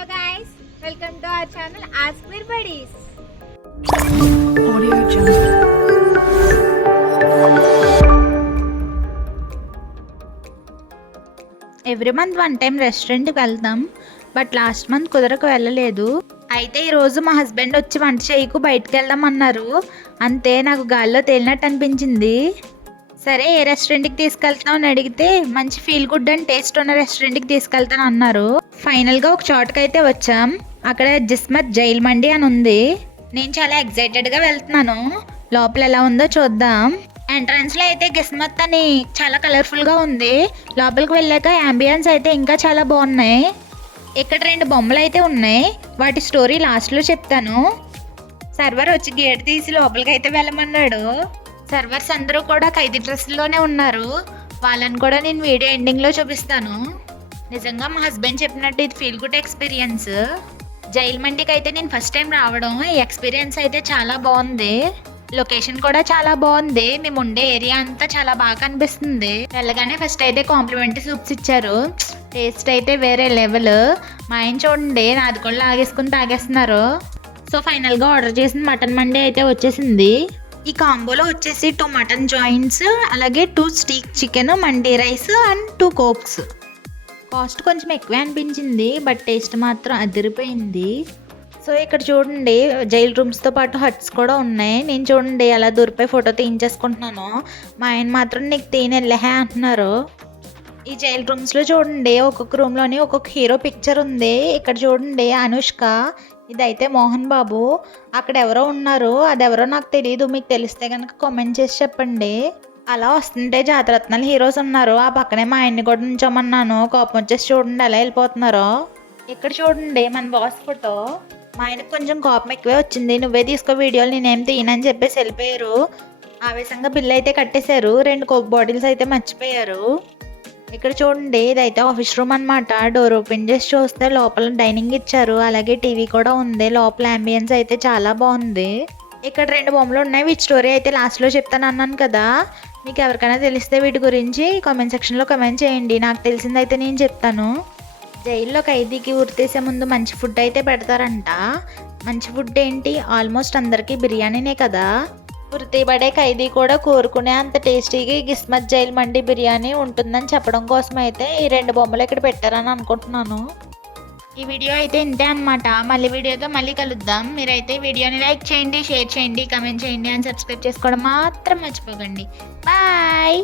Hello guys, welcome to our channel Ask Mir Buddies. Audio Jungle. Every month one time రెస్టారెంట్కి వెళ్తాం, but last month కుదరకు వెళ్ళలేదు. అయితే ఈరోజు మా హస్బెండ్ వచ్చి వంట చేయకు బయటకు వెళ్దాం అన్నారు. అంతే, నాకు గాల్లో తేలినట్టు అనిపించింది. సరే ఏ రెస్టారెంట్కి తీసుకెళ్తాం అని అడిగితే మంచి ఫీల్ గుడ్ అండ్ టేస్ట్ ఉన్న రెస్టారెంట్కి తీసుకెళ్తాను అన్నారు. ఫైనల్గా ఒక చోటకైతే వచ్చాం. అక్కడ జిస్మత్ జైల్ మండి అని ఉంది. నేను చాలా ఎక్సైటెడ్గా వెళ్తున్నాను. లోపల ఎలా ఉందో చూద్దాం. ఎంట్రన్స్లో అయితే గిస్మత్ అని చాలా కలర్ఫుల్గా ఉంది. లోపలికి వెళ్ళాక యాంబియన్స్ అయితే ఇంకా చాలా బాగున్నాయి. ఇక్కడ 2 బొమ్మలు అయితే ఉన్నాయి. వాటి స్టోరీ లాస్ట్లో చెప్తాను. సర్వర్ వచ్చి గేట్ తీసి లోపలికి అయితే వెళ్ళమన్నాడు. సర్వర్స్ అందరూ కూడా ఖైదీ డ్రెస్లోనే ఉన్నారు. వాళ్ళని కూడా నేను వీడియో ఎండింగ్లో చూపిస్తాను. నిజంగా మా హస్బెండ్ చెప్పినట్టు ఇది ఫీల్ గుడ్ ఎక్స్పీరియన్స్. జైల్ మండికి అయితే నేను ఫస్ట్ టైం రావడం. ఈ ఎక్స్పీరియన్స్ అయితే చాలా బాగుంది. లొకేషన్ కూడా చాలా బాగుంది. మేము ఉండే ఏరియా అంతా చాలా బాగా అనిపిస్తుంది. వెళ్ళగానే ఫస్ట్ అయితే కాంప్లిమెంటరీ సూప్స్ ఇచ్చారు. టేస్ట్ అయితే వేరే లెవెల్. మా ఆయన చూడండి, నాది కూడా లాగేసుకుని తాగేస్తున్నారు. సో ఫైనల్గా ఆర్డర్ చేసిన మటన్ మండి అయితే వచ్చేసింది. ఈ కాంబోలో వచ్చేసి 2 మటన్ జాయింట్స్, అలాగే 2 steak chicken, mandi rice and 2 cokes. Cost కొంచెం ఎక్కువే అనిపించింది, బట్ టేస్ట్ మాత్రం అదిరిపోయింది. సో ఇక్కడ చూడండి, జైల్ రూమ్స్తో పాటు హట్స్ కూడా ఉన్నాయి. నేను చూడండి అలా దూరిపోయి ఫోటో తీయించేసుకుంటున్నాను. మా ఆయన మాత్రం నీకు తీయనెళ్ళహే అంటున్నారు. ఈ జైల్ రూమ్స్లో చూడండి, ఒక్కొక్క రూమ్లోని ఒక్కొక్క హీరో పిక్చర్ ఉంది. ఇక్కడ చూడండి అనుష్క, ఇదైతే మోహన్ బాబు. అక్కడ ఎవరో ఉన్నారు, అదెవరో నాకు తెలియదు. మీకు తెలిస్తే కనుక కామెంట్ చేసి చెప్పండి. అలా వస్తుంటే జాతరత్నాలు హీరోస్ ఉన్నారు. ఆ పక్కనే మా ఆయన్ని కూడా ఉంచమన్నాను. కోపం వచ్చేసి చూడండి ఎలా వెళ్ళిపోతున్నారో. ఇక్కడ చూడండి మన బాస్ ఫోటో. మా ఆయనకు కొంచెం కోపం ఎక్కువే వచ్చింది. నువ్వే తీసుకో వీడియోలు, నేనేం తీయనని చెప్పేసి వెళ్ళిపోయారు. ఆవేశంగా బిల్ అయితే కట్టేశారు. 2 కోక్ బాటిల్స్ అయితే మర్చిపోయారు. ఇక్కడ చూడండి, ఇదైతే ఆఫీస్ రూమ్ అనమాట. డోర్ ఓపెన్ చేసి చూస్తే లోపల డైనింగ్ ఇచ్చారు, అలాగే టీవీ కూడా ఉంది. లోపల అంబియన్స్ అయితే చాలా బాగుంది. ఇక్కడ 2 బొమ్మలు ఉన్నాయి. వీటి స్టోరీ అయితే లాస్ట్లో చెప్తాను అన్నాను కదా. మీకు ఎవరికైనా తెలిస్తే వీటి గురించి కామెంట్ సెక్షన్లో కామెంట్ చేయండి. నాకు తెలిసిందైతే నేను చెప్తాను. జైల్లో ఖైదీకి ఉరి తీసే ముందు మంచి ఫుడ్ అయితే పెడతారంట. మంచి ఫుడ్ ఏంటి, ఆల్మోస్ట్ అందరికీ బిర్యానీనే కదా. ఉరి తీయబడే ఖైదీ కూడా కోరుకునే అంత టేస్టీగా గిస్మత్ జైల్ మండి బిర్యానీ ఉంటుందని చెప్పడం కోసం అయితే ఈ 2 బొమ్మలు ఇక్కడ పెట్టారని అనుకుంటున్నాను. ఈ వీడియో అయితే ఇంతే అనమాట. మళ్ళీ వీడియోతో మళ్ళీ కలుద్దాం. మీరైతే వీడియోని లైక్ చేయండి, షేర్ చేయండి, కామెంట్ చేయండి అండ్ సబ్స్క్రైబ్ చేసుకోవడం మాత్రం మర్చిపోకండి. బాయ్.